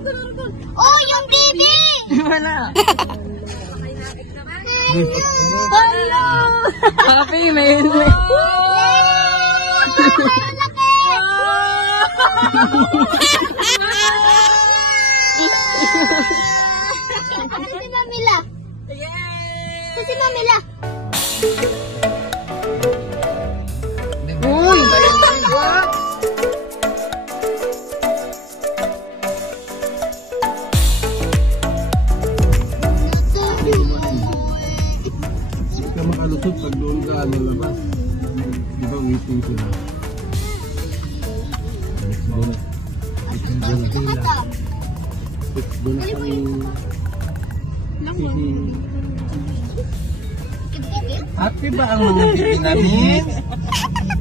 Oh, yung baby! Wala. Hello! Happy, may Si Mamila. Si Mamila. Uy, malamang ba? Hindi ka makalusot pag doon ka lalabas. Di ba waiting sila? Doon kami happy ba ang mga baby namin?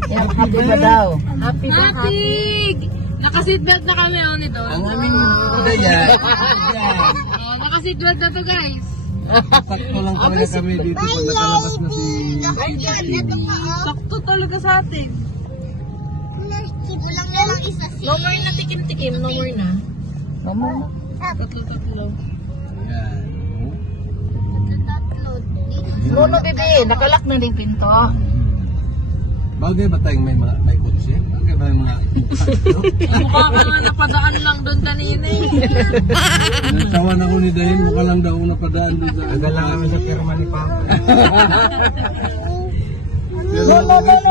Happy ba daw? Happy! Naka-seatbelt na kami nito. Ang aming daya. Naka-seatbelt na to guys. Sakto lang talaga kami dito pag nakalabas na si Sakto talaga sa atin. Kulang na lang isa si... No more na tikim-tikim. No more na. Tatlo-tatlo. Yan. Tatlo. Nuno, bibi, nakalak na din pinto. Bagay ba tayong may kutsi? Bagay ba yung mga Mukha ka nga napadaan lang doon kanina eh. nasawan ako ni Dahin, mukha lang daw napadaan doon sa aga lang kami sa firma ni Papa.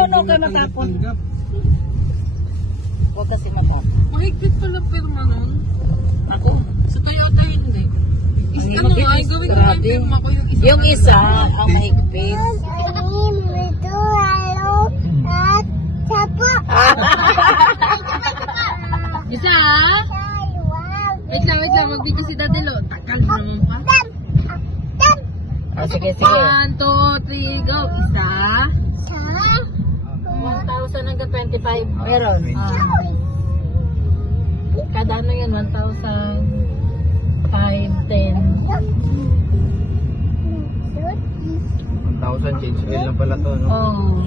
No, ka matapon. Huwag kasi matapon. Mahigpit pala pirma nun. Ako? Sa Toyota hindi. Ano nga, ay gawin ko yung pirma ko yung isa. Yung isa, ang mahigpit. Isa Wait lang, magbito si Daddy Lo. Takal naman pa. Sige. 1, 2, 3, go. Isa. 1,000 hanggang 25. Meron. Kada ano yun? 1,000, 5, 10. 1,000 change bill lang pala to, no? Oh.